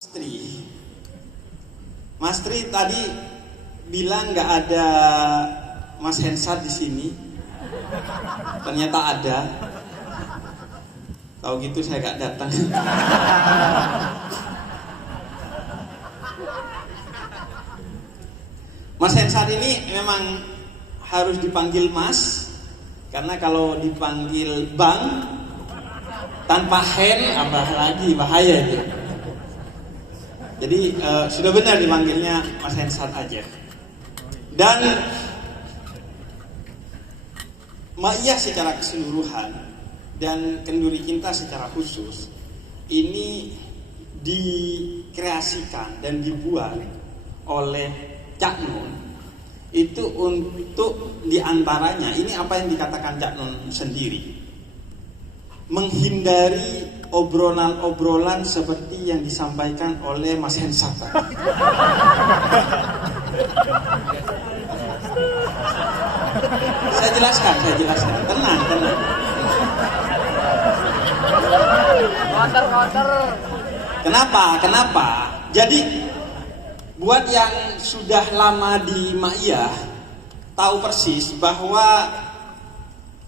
Tri, Mas Tri tadi bilang nggak ada Mas Hensat di sini. Ternyata ada. Tahu gitu saya nggak datang. Mas Hensat ini memang harus dipanggil Mas, karena kalau dipanggil Bang tanpa hen apa lagi bahaya itu. Jadi sudah benar dipanggilnya Mas Hensat aja. Dan Ma'iyah secara keseluruhan dan Kenduri Cinta secara khusus ini dikreasikan dan dibuat oleh Cak Nun itu untuk diantaranya, ini apa yang dikatakan Cak Nun sendiri, menghindari obrolan-obrolan seperti yang disampaikan oleh Mas Hensat. Saya jelaskan. Tenang. Kenapa? Jadi buat yang sudah lama di Ma'iyah tahu persis bahwa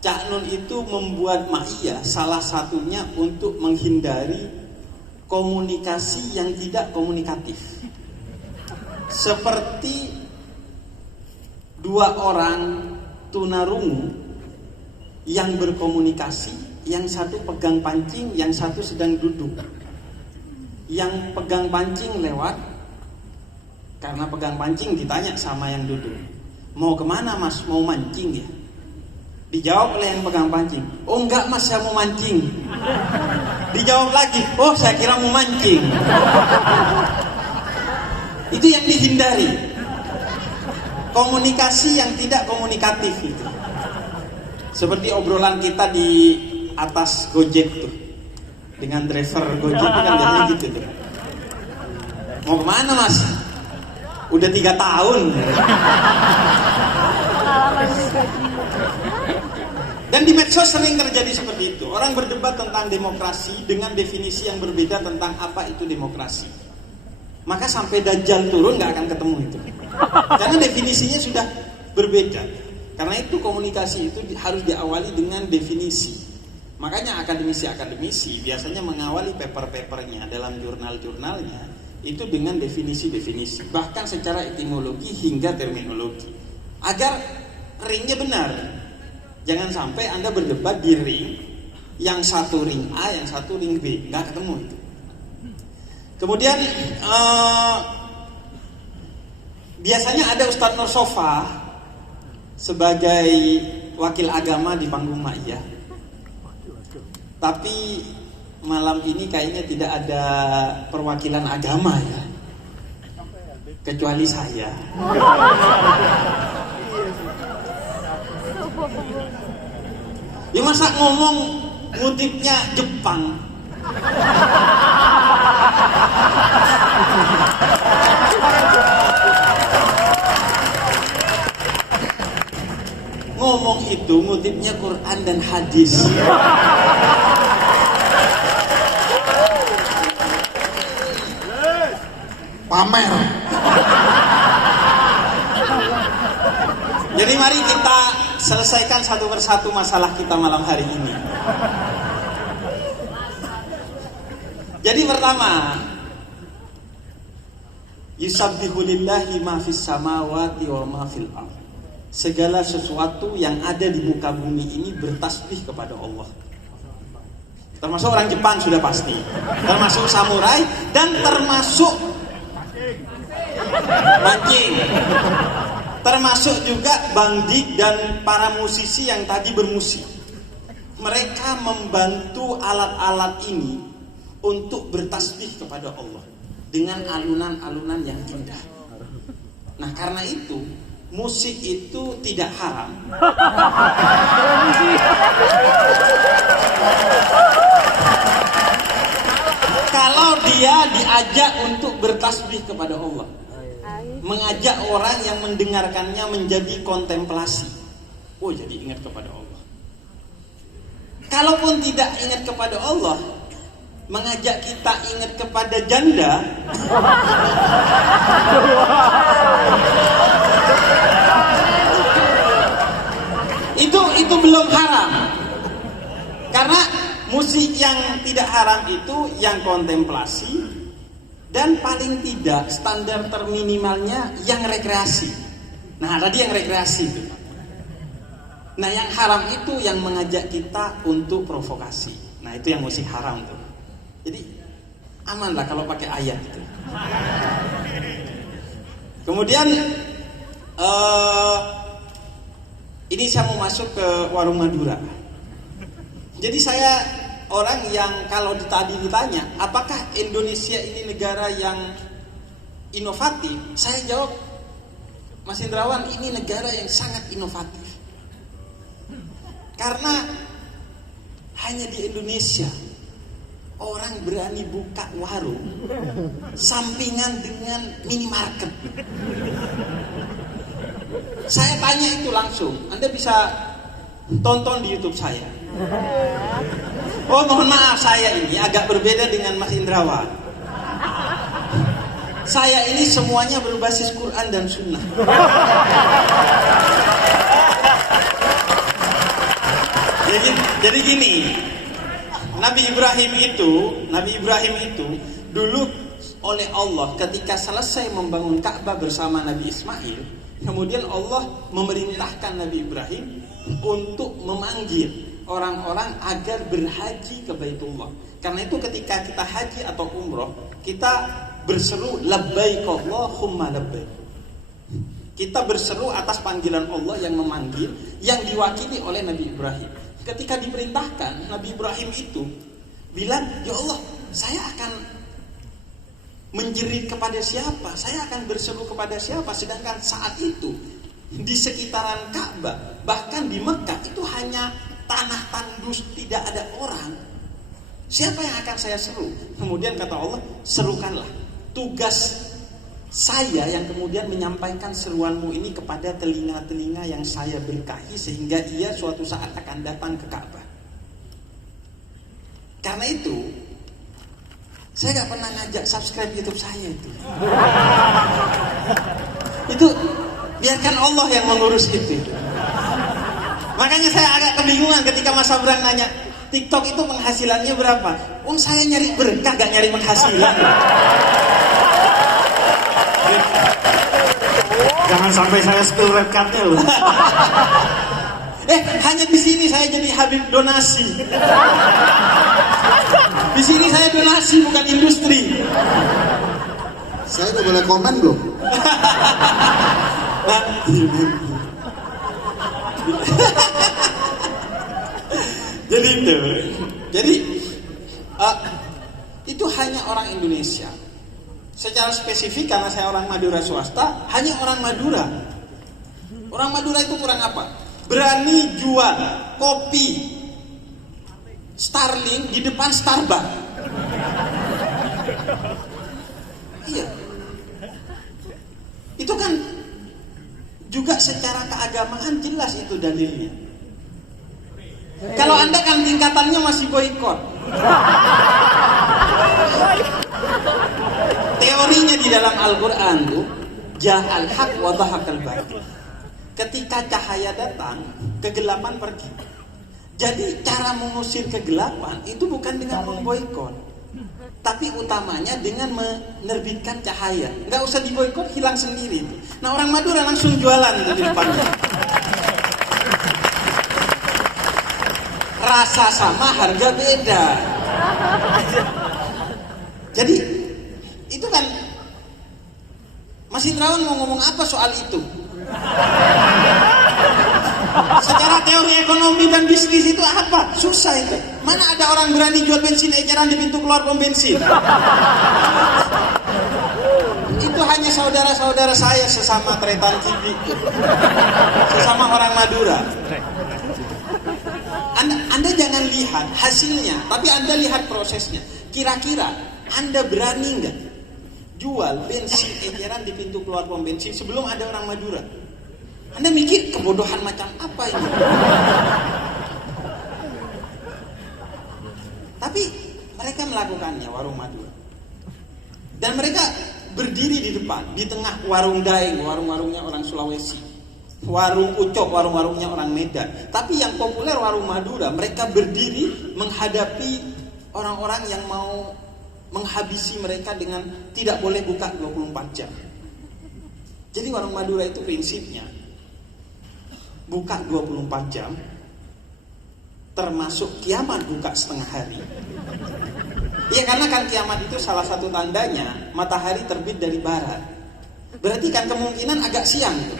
Cak Nun itu membuat Ma'iyah salah satunya untuk menghindari komunikasi yang tidak komunikatif. Seperti dua orang tunarungu yang berkomunikasi, yang satu pegang pancing, yang satu sedang duduk. Yang pegang pancing lewat, karena pegang pancing ditanya sama yang duduk, mau kemana Mas? Mau mancing ya? Dijawab oleh yang pegang pancing, oh enggak Mas, saya mau mancing. Dijawab lagi, oh saya kira mau mancing. Itu yang dihindari, komunikasi yang tidak komunikatif itu. Seperti obrolan kita di atas Gojek tuh, dengan driver Gojek itu kan biasanya gitu tuh. Mau kemana Mas? Udah 3 tahun. Dan di medsos sering terjadi seperti itu. Orang berdebat tentang demokrasi dengan definisi yang berbeda tentang apa itu demokrasi. Maka sampai Dajjal turun gak akan ketemu itu. Karena definisinya sudah berbeda. Karena itu komunikasi itu harus diawali dengan definisi. Makanya akademisi biasanya mengawali paper-papernya dalam jurnal-jurnalnya itu dengan definisi-definisi. Bahkan secara etimologi hingga terminologi. Agar ringnya benar. Jangan sampai Anda berdebat di ring, yang satu ring A, yang satu ring B, nggak ketemu itu. Kemudian biasanya ada Ustadz Nur Sofa sebagai wakil agama di panggung Ma'iyah. Tapi malam ini kayaknya tidak ada perwakilan agama ya, kecuali saya. Ya masa ngomong ngutipnya Jepang. Ngomong itu ngutipnya Quran dan hadis. Pamer. Jadi mari kita selesaikan satu persatu masalah kita malam hari ini. Jadi pertama, yusabbihu lillahi ma fis samawati wa ma fil ardh. Segala sesuatu yang ada di muka bumi ini bertasbih kepada Allah. Termasuk orang Jepang sudah pasti, termasuk samurai, dan termasuk mancing. Termasuk juga Bang Dik dan para musisi yang tadi bermusik. Mereka membantu alat-alat ini untuk bertasbih kepada Allah dengan alunan-alunan yang indah. Nah karena itu musik itu tidak haram. Kalau dia diajak untuk bertasbih kepada Allah, mengajak orang yang mendengarkannya menjadi kontemplasi. Oh, jadi ingat kepada Allah. Kalaupun tidak ingat kepada Allah, mengajak kita ingat kepada janda, itu belum haram. Karena musik yang tidak haram itu yang kontemplasi dan paling tidak standar terminimalnya yang rekreasi. Nah, tadi yang rekreasi itu. Nah, yang haram itu yang mengajak kita untuk provokasi. Nah, itu yang musik haram tuh. Jadi aman lah kalau pakai ayat itu. Kemudian ini saya mau masuk ke warung Madura. Jadi saya orang yang kalau tadi ditanya, apakah Indonesia ini negara yang inovatif? Saya jawab, Mas Indrawan, ini negara yang sangat inovatif. Karena hanya di Indonesia orang berani buka warung sampingan dengan minimarket. Saya tanya itu langsung, Anda bisa tonton di YouTube saya. Oh, mohon maaf, saya ini agak berbeda dengan Mas Indrawan. Saya ini semuanya berbasis Quran dan Sunnah. Jadi gini, Nabi Ibrahim itu dulu oleh Allah ketika selesai membangun Ka'bah bersama Nabi Ismail, kemudian Allah memerintahkan Nabi Ibrahim untuk memanggil orang-orang agar berhaji ke Baitullah. Karena itu ketika kita haji atau umroh, kita berseru labbaik Allahumma labbaik. Kita berseru atas panggilan Allah yang memanggil, yang diwakili oleh Nabi Ibrahim. Ketika diperintahkan, Nabi Ibrahim itu bilang, ya Allah, saya akan menjerit kepada siapa? Saya akan berseru kepada siapa? Sedangkan saat itu di sekitaran Ka'bah, bahkan di Mekah itu hanya tanah tandus, tidak ada orang. Siapa yang akan saya seru? Kemudian kata Allah, serukanlah. Tugas saya yang kemudian menyampaikan seruanmu ini kepada telinga-telinga yang saya berkahi, sehingga ia suatu saat akan datang ke Ka'bah. Karena itu saya gak pernah ngajak subscribe YouTube saya itu. Itu biarkan Allah yang mengurus itu. Makanya saya agak kebingungan ketika Mas Abraham nanya, TikTok itu penghasilannya berapa? Wong saya nyari berkah, gak nyari penghasilan. Jangan sampai saya spill webcamnya loh. Hanya di sini saya jadi Habib donasi. Di sini saya donasi, bukan industri. Saya udah boleh komen belum? Jadi itu hanya orang Indonesia. Secara spesifik karena saya orang Madura swasta, hanya orang Madura. Orang Madura itu kurang apa? Berani jual kopi Starling di depan Starbucks. Iya. Itu kan juga secara keagamaan jelas itu dalilnya. Kalau Anda kan tingkatannya masih boikot. Teorinya di dalam Al-Quran tuh, ja'al haq wa dhahaqal batil. Ketika cahaya datang, kegelapan pergi. Jadi cara mengusir kegelapan itu bukan dengan memboikot, tapi utamanya dengan menerbitkan cahaya. Nggak usah diboikot, hilang sendiri itu. Nah, orang Madura langsung jualan itu di depannya. Rasa sama, harga beda. Jadi itu kan Mas Indrawan mau ngomong apa soal itu? Secara teori ekonomi dan bisnis itu apa? Susah itu. Mana ada orang berani jual bensin eceran di pintu keluar pom bensin? Itu hanya saudara-saudara saya sesama Tretan TV, sesama orang Madura. Anda jangan lihat hasilnya, tapi Anda lihat prosesnya. Kira-kira Anda berani nggak jual bensin eceran di pintu keluar pom bensin sebelum ada orang Madura? Anda mikir kebodohan macam apa ini? Tapi mereka melakukannya warung Madura. Dan mereka berdiri di depan, di tengah warung Daeng, warung-warungnya orang Sulawesi, warung Ucok, warung-warungnya orang Medan. Tapi yang populer warung Madura, mereka berdiri menghadapi orang-orang yang mau menghabisi mereka dengan tidak boleh buka 24 jam. Jadi warung Madura itu prinsipnya buka 24 jam, termasuk kiamat buka setengah hari. Ya karena kan kiamat itu salah satu tandanya matahari terbit dari barat. Berarti kan kemungkinan agak siang itu.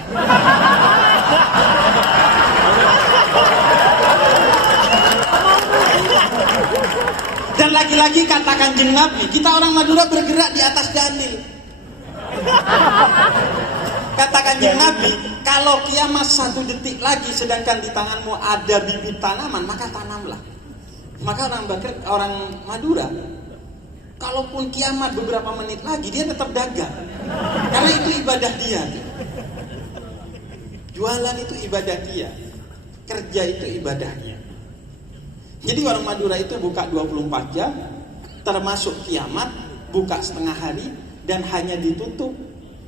Dan lagi-lagi katakan Kanjeng Nabi, kita orang Madura bergerak di atas dalil. Kata Kanjeng Nabi, kalau kiamat 1 detik lagi sedangkan di tanganmu ada bibit tanaman, maka tanamlah. Maka orang Madura, kalaupun kiamat beberapa menit lagi, dia tetap dagang. Karena itu ibadah dia. Jualan itu ibadah dia. Kerja itu ibadahnya. Jadi warung Madura itu buka 24 jam, termasuk kiamat, buka setengah hari, dan hanya ditutup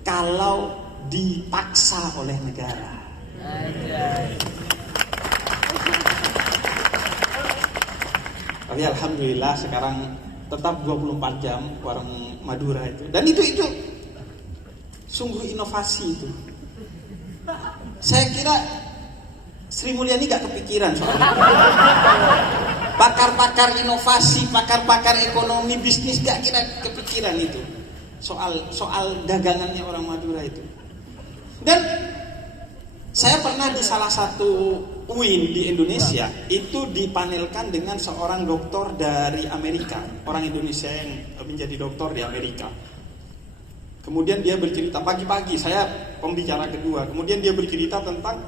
kalau dipaksa oleh negara. Tapi alhamdulillah sekarang tetap 24 jam warung Madura itu. Dan itu sungguh inovasi itu. Saya kira Sri Mulyani gak kepikiran soal itu. Pakar-pakar inovasi, pakar-pakar ekonomi bisnis gak kira kepikiran itu. Soal dagangannya orang Madura itu. Dan saya pernah di salah satu UIN di Indonesia itu dipanelkan dengan seorang doktor dari Amerika, orang Indonesia yang menjadi doktor di Amerika. Kemudian dia bercerita pagi-pagi, saya pembicara kedua. Kemudian dia bercerita tentang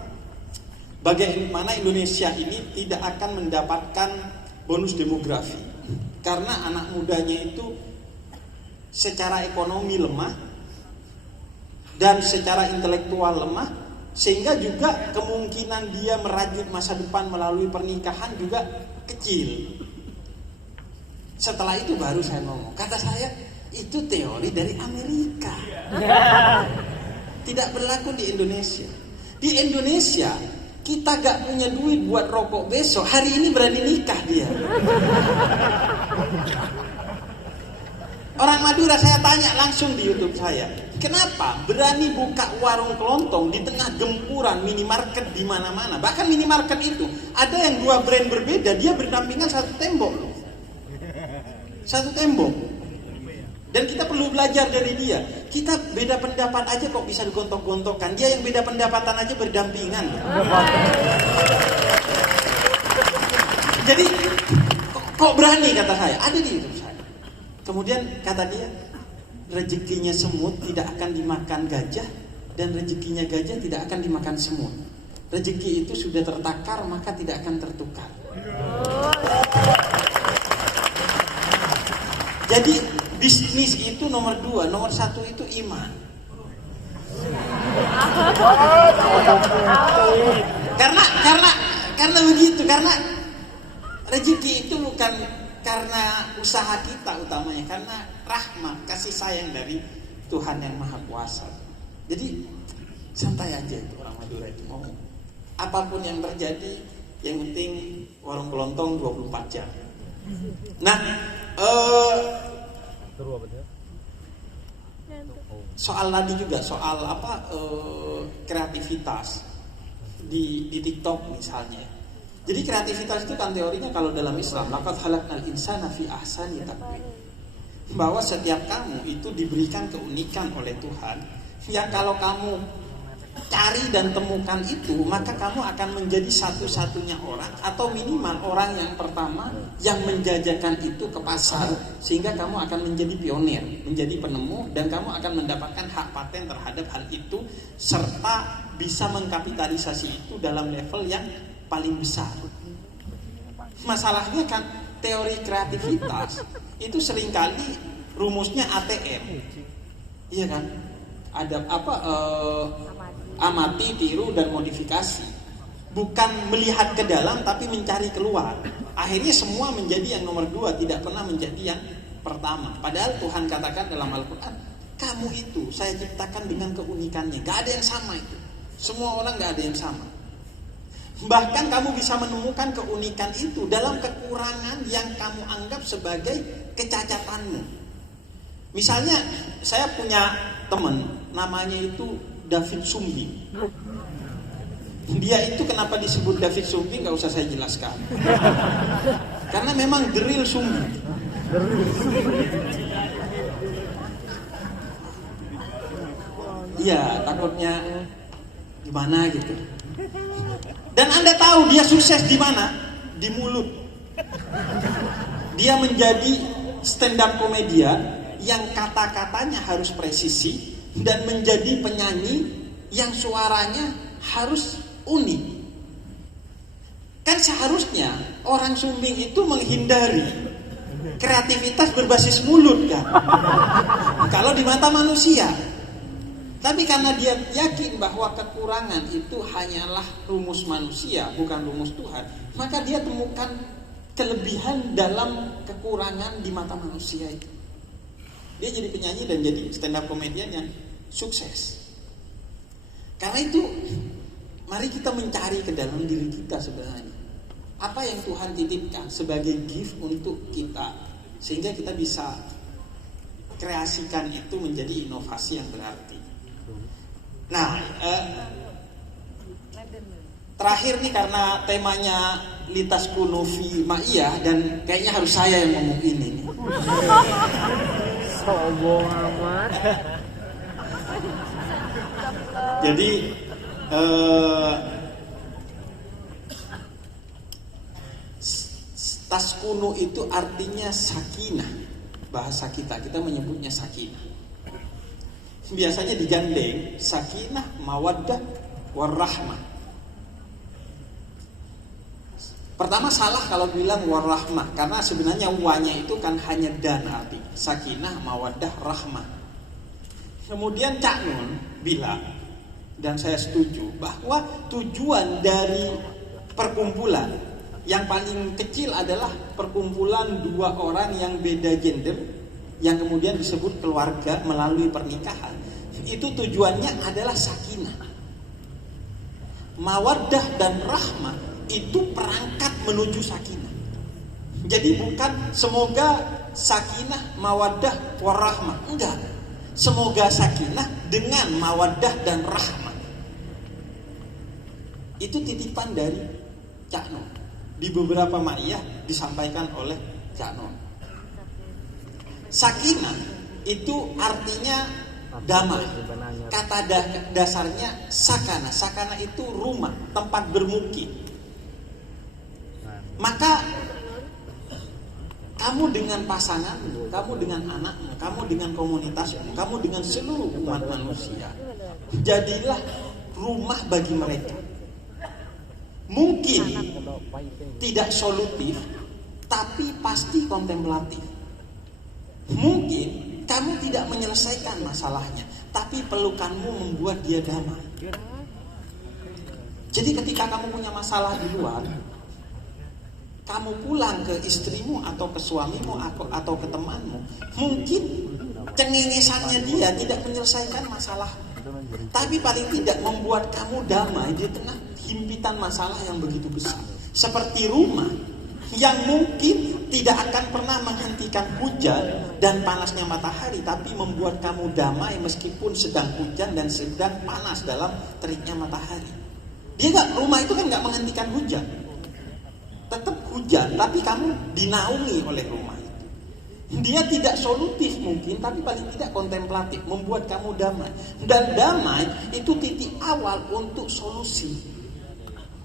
bagaimana Indonesia ini tidak akan mendapatkan bonus demografi karena anak mudanya itu secara ekonomi lemah dan secara intelektual lemah, sehingga juga kemungkinan dia merajut masa depan melalui pernikahan juga kecil. Setelah itu baru saya ngomong, kata saya itu teori dari Amerika, tidak berlaku di Indonesia. Di Indonesia kita gak punya duit buat rokok besok, hari ini berani nikah dia. Orang Madura saya tanya langsung di YouTube saya, kenapa berani buka warung kelontong di tengah gempuran minimarket di mana-mana? Bahkan minimarket itu ada yang 2 brand berbeda, dia berdampingan satu tembok loh. Satu tembok. Dan kita perlu belajar dari dia. Kita beda pendapat aja kok bisa digontok-gontokkan. Dia yang beda pendapatan aja berdampingan. Jadi kok berani kata saya? Ada di YouTube saya. Kemudian kata dia, rezekinya semut tidak akan dimakan gajah dan rezekinya gajah tidak akan dimakan semut. Rezeki itu sudah tertakar maka tidak akan tertukar. Jadi bisnis itu nomor 2, nomor 1 itu iman. Karena begitu, karena rezeki itu bukan karena usaha kita utamanya, karena rahmat, kasih sayang dari Tuhan yang Maha Kuasa. Jadi santai aja itu orang Madura itu, mau apapun yang terjadi, yang penting warung kelontong 24 jam. Nah, soal tadi juga soal kreativitas di TikTok misalnya. Jadi kreativitas itu kan teorinya kalau dalam Islam, laqad khalaqnal insana fi ahsani taqwim. Bahwa setiap kamu itu diberikan keunikan oleh Tuhan, yang kalau kamu cari dan temukan itu, maka kamu akan menjadi satu-satunya orang atau minimal orang yang pertama yang menjajakan itu ke pasar, sehingga kamu akan menjadi pionir, menjadi penemu, dan kamu akan mendapatkan hak paten terhadap hal itu serta bisa mengkapitalisasi itu dalam level yang paling besar. Masalahnya kan teori kreativitas itu seringkali rumusnya ATM, iya kan? Ada amati, tiru, dan modifikasi. Bukan melihat ke dalam tapi mencari keluar. Akhirnya semua menjadi yang nomor 2, tidak pernah menjadi yang pertama. Padahal Tuhan katakan dalam Al-Quran, kamu itu saya ciptakan dengan keunikannya. Gak ada yang sama itu. Semua orang gak ada yang sama. Bahkan kamu bisa menemukan keunikan itu dalam kekurangan yang kamu anggap sebagai kecacatanmu. Misalnya saya punya teman, namanya itu David Sumbing. Dia itu kenapa disebut David Sumbing gak usah saya jelaskan. Karena memang the real Sumbing. Iya, takutnya gimana gitu. Dan Anda tahu dia sukses di mana? Di mulut. Dia menjadi stand up komedian yang kata-katanya harus presisi dan menjadi penyanyi yang suaranya harus unik. Kan seharusnya orang Sumbing itu menghindari kreativitas berbasis mulut kan. Kalau di mata manusia. Tapi karena dia yakin bahwa kekurangan itu hanyalah rumus manusia, bukan rumus Tuhan, maka dia temukan kelebihan dalam kekurangan di mata manusia itu. Dia jadi penyanyi dan jadi stand up comedian yang sukses. Karena itu mari kita mencari ke dalam diri kita sebenarnya. Apa yang Tuhan titipkan sebagai gift untuk kita, sehingga kita bisa kreasikan itu menjadi inovasi yang berarti. Nah, terakhir nih karena temanya Litas Kuno fi Ma'iyah dan kayaknya harus saya yang ngomong ini nih. Sombong amat. Jadi tas kuno itu artinya sakinah. Bahasa kita menyebutnya sakinah. Biasanya digandeng sakinah, mawaddah, warahmah. Pertama salah kalau bilang warahmah, karena sebenarnya wanya itu kan hanya dan arti sakinah, mawaddah, rahmah. Kemudian Cak Nun bilang, dan saya setuju, bahwa tujuan dari perkumpulan yang paling kecil adalah perkumpulan dua orang yang beda gender, yang kemudian disebut keluarga melalui pernikahan. Itu tujuannya adalah sakinah. Mawaddah dan rahmah itu perangkat menuju sakinah. Jadi bukan semoga sakinah, mawaddah, warahmah. Enggak. Semoga sakinah dengan mawaddah dan rahmah. Itu titipan dari Cak Nun. Di beberapa ma'iyah disampaikan oleh Cak Nun. Sakinah itu artinya damai. Kata dasarnya sakana. Sakana itu rumah, tempat bermukim. Maka kamu dengan pasanganmu, kamu dengan anakmu, kamu dengan komunitasmu, kamu dengan seluruh umat manusia, jadilah rumah bagi mereka. Mungkin tidak solutif, tapi pasti kontemplatif. Mungkin kamu tidak menyelesaikan masalahnya, tapi pelukanmu membuat dia damai. Jadi ketika kamu punya masalah di luar, kamu pulang ke istrimu atau ke suamimu atau ke temanmu, mungkin cengengesannya dia tidak menyelesaikan masalah, tapi paling tidak membuat kamu damai di tengah himpitan masalah yang begitu besar. Seperti rumah yang mungkin tidak akan pernah menghentikan hujan dan panasnya matahari, tapi membuat kamu damai meskipun sedang hujan dan sedang panas dalam teriknya matahari. Rumah itu kan nggak menghentikan hujan, tetap hujan, tapi kamu dinaungi oleh rumah itu. Dia tidak solutif mungkin, tapi paling tidak kontemplatif, membuat kamu damai. Dan damai itu titik awal untuk solusi.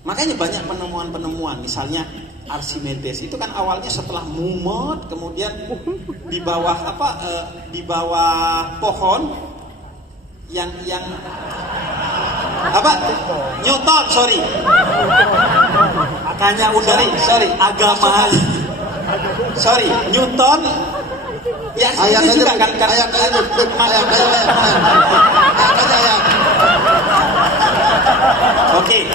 Makanya banyak penemuan-penemuan, misalnya Archimedes itu kan awalnya setelah mumet, kemudian di bawah di bawah pohon yang Newton, makanya udah agama, Newton ya ayat itu juga aja, kan ayat. Oke.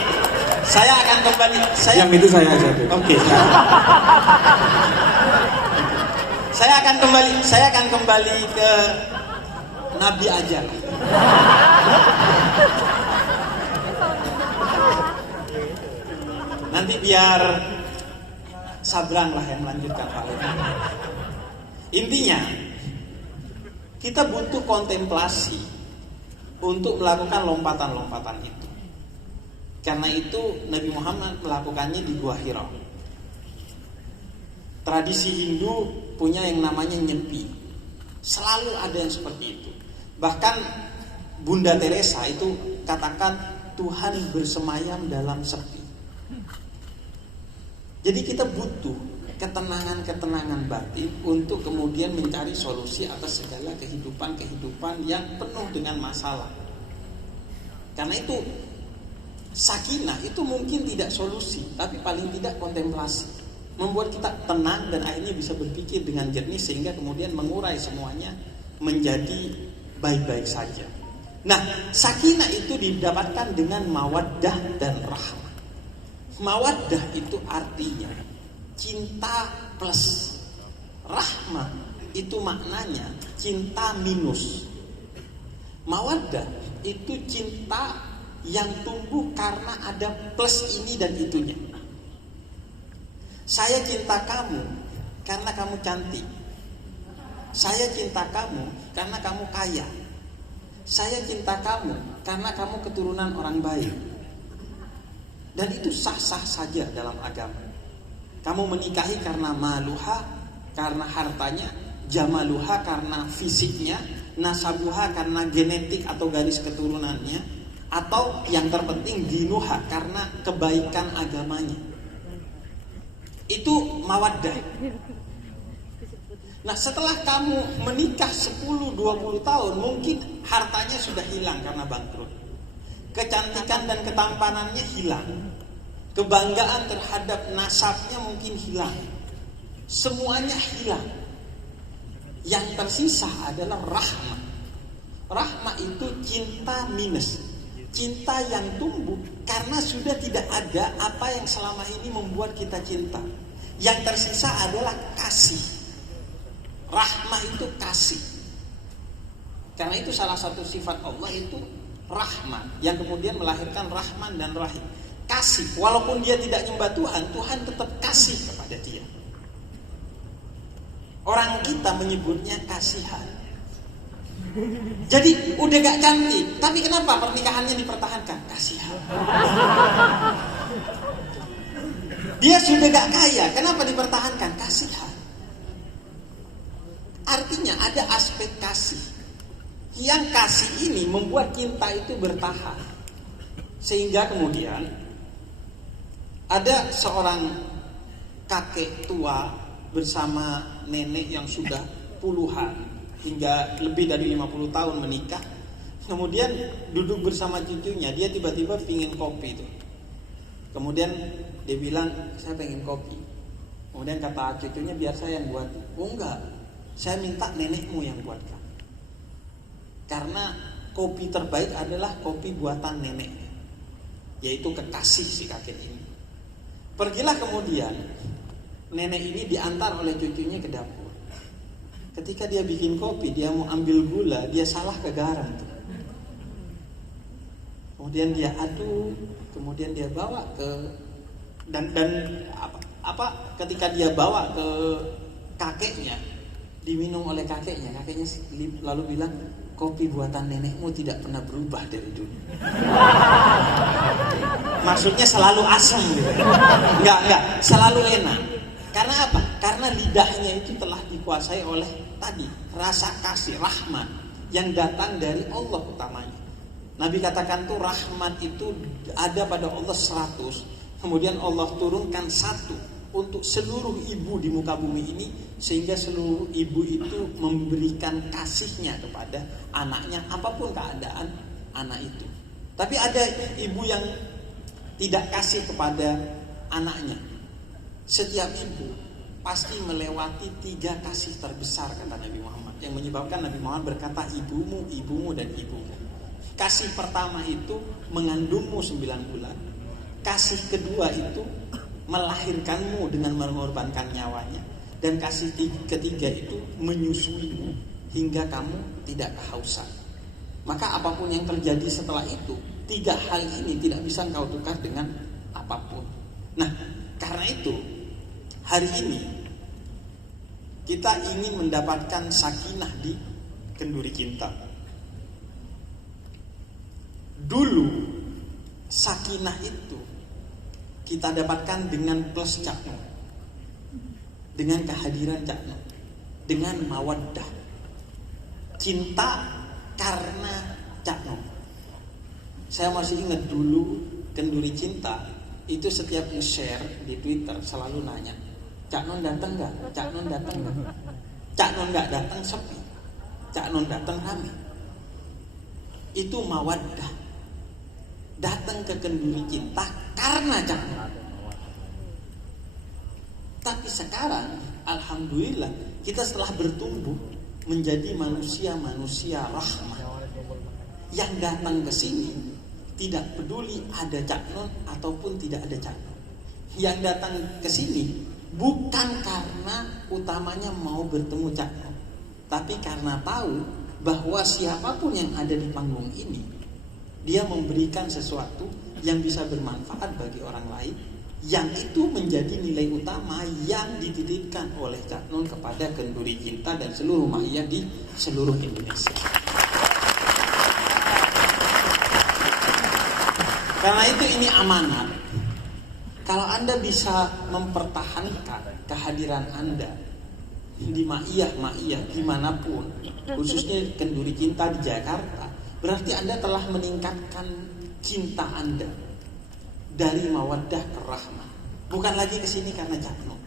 Saya akan kembali. Yang itu saya aja tuh. Oke. Saya akan kembali ke Nabi aja. Nanti biar Sabrang lah yang melanjutkan hal ini. Intinya, kita butuh kontemplasi untuk melakukan lompatan-lompatan itu. Karena itu Nabi Muhammad melakukannya di Gua Hira. Tradisi Hindu punya yang namanya nyepi. Selalu ada yang seperti itu. Bahkan Bunda Teresa itu katakan Tuhan bersemayam dalam sepi. Jadi kita butuh ketenangan-ketenangan batin untuk kemudian mencari solusi atas segala kehidupan-kehidupan yang penuh dengan masalah. Karena itu sakinah itu mungkin tidak solusi, tapi paling tidak kontemplasi. Membuat kita tenang dan akhirnya bisa berpikir dengan jernih sehingga kemudian mengurai semuanya menjadi baik-baik saja. Nah, sakinah itu didapatkan dengan mawaddah dan rahmah. Mawaddah itu artinya cinta plus, rahmah itu maknanya cinta minus. Mawaddah itu cinta yang tumbuh karena ada plus ini dan itunya. Saya cinta kamu karena kamu cantik. Saya cinta kamu karena kamu kaya. Saya cinta kamu karena kamu keturunan orang baik. Dan itu sah-sah saja dalam agama. Kamu menikahi karena maluha, karena hartanya, jamaluha karena fisiknya, nasabuha karena genetik atau garis keturunannya, atau yang terpenting dinuha karena kebaikan agamanya. Itu mawaddah. Nah, setelah kamu menikah 10-20 tahun, mungkin hartanya sudah hilang karena bangkrut. Kecantikan dan ketampanannya hilang. Kebanggaan terhadap nasabnya mungkin hilang. Semuanya hilang. Yang tersisa adalah rahmah. Rahmah itu cinta minus. Cinta yang tumbuh karena sudah tidak ada apa yang selama ini membuat kita cinta. Yang tersisa adalah kasih. Rahmah itu kasih. Karena itu salah satu sifat Allah itu Rahman, yang kemudian melahirkan Rahman dan Rahim. Kasih, walaupun dia tidak nyembah Tuhan, Tuhan tetap kasih kepada dia. Orang kita menyebutnya kasihan. Jadi udah gak cantik, tapi kenapa pernikahannya dipertahankan? Kasihan. Dia sudah gak kaya, kenapa dipertahankan? Kasihan. Artinya ada aspek kasih. Yang kasih ini membuat cinta itu bertahan. Sehingga kemudian ada seorang kakek tua bersama nenek yang sudah puluhan hingga lebih dari 50 tahun menikah. Kemudian duduk bersama cucunya, dia tiba-tiba pingin kopi itu. Kemudian dia bilang, saya pengen kopi. Kemudian kata cucunya, biar saya yang buat. Oh enggak, saya minta nenekmu yang buatkan. Karena kopi terbaik adalah kopi buatan neneknya, yaitu kekasih si kakek ini. Pergilah kemudian nenek ini diantar oleh cucunya ke dapur. Ketika dia bikin kopi, dia mau ambil gula, dia salah ke garam tuh. Kemudian dia aduk, kemudian dia bawa ke dan ketika dia bawa ke kakeknya, diminum oleh kakeknya. Kakeknya lalu bilang, kopi buatan nenekmu tidak pernah berubah dari dulu. Maksudnya selalu asam gitu. Enggak, selalu enak. Karena apa? Karena lidahnya itu telah dikuasai oleh tadi rasa kasih, rahmat yang datang dari Allah utamanya. Nabi katakan tuh rahmat itu ada pada Allah 100, kemudian Allah turunkan 1 untuk seluruh ibu di muka bumi ini, sehingga seluruh ibu itu memberikan kasihnya kepada anaknya apapun keadaan anak itu. Tapi ada ibu yang tidak kasih kepada anaknya. Setiap ibu pasti melewati 3 kasih terbesar, kata Nabi Muhammad, yang menyebabkan Nabi Muhammad berkata ibumu, ibumu, dan ibumu. Kasih pertama itu mengandungmu 9 bulan. kasih kedua itu melahirkanmu dengan mengorbankan nyawanya, dan kasih ketiga itu menyusuimu hingga kamu tidak kehausan. Maka apapun yang terjadi setelah itu, 3 hal ini tidak bisa engkau tukar dengan apapun. Nah, karena itu hari ini kita ingin mendapatkan sakinah di kenduri cinta. Dulu sakinah itu kita dapatkan dengan plus Cak Nun, dengan kehadiran Cak Nun, dengan mawaddah, cinta karena Cak Nun. Saya masih ingat dulu kenduri cinta itu setiap nge-share di Twitter selalu nanya, Cak Nun datang nggak? Cak Nun datang nggak? Cak Nun nggak datang sepi, Cak Nun datang rame. Itu mawaddah, datang ke kenduri cinta karena Cak Nun. Tapi sekarang alhamdulillah kita setelah bertumbuh menjadi manusia-manusia rahmah yang datang ke sini tidak peduli ada Cak Nun ataupun tidak ada Cak Nun. Yang datang ke sini bukan karena utamanya mau bertemu Cak Nun, tapi karena tahu bahwa siapapun yang ada di panggung ini, dia memberikan sesuatu yang bisa bermanfaat bagi orang lain, yang itu menjadi nilai utama yang dititipkan oleh Cak Nun kepada kenduri cinta dan seluruh mahiyah di seluruh Indonesia. Karena itu ini amanat. Kalau Anda bisa mempertahankan kehadiran Anda di ma'iyah dimanapun, khususnya kenduri cinta di Jakarta, berarti Anda telah meningkatkan cinta Anda dari mawaddah ke rahmah. Bukan lagi kesini karena Cak Nun,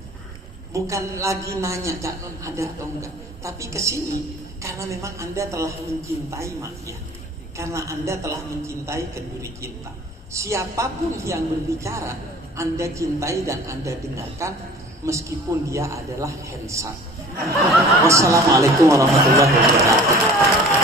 bukan lagi nanya Cak Nun ada atau enggak, tapi kesini karena memang Anda telah mencintai ma'iyah, karena Anda telah mencintai kenduri cinta. Siapapun yang berbicara Anda cintai dan Anda dengarkan, meskipun dia adalah handsome. Wassalamualaikum warahmatullahi wabarakatuh.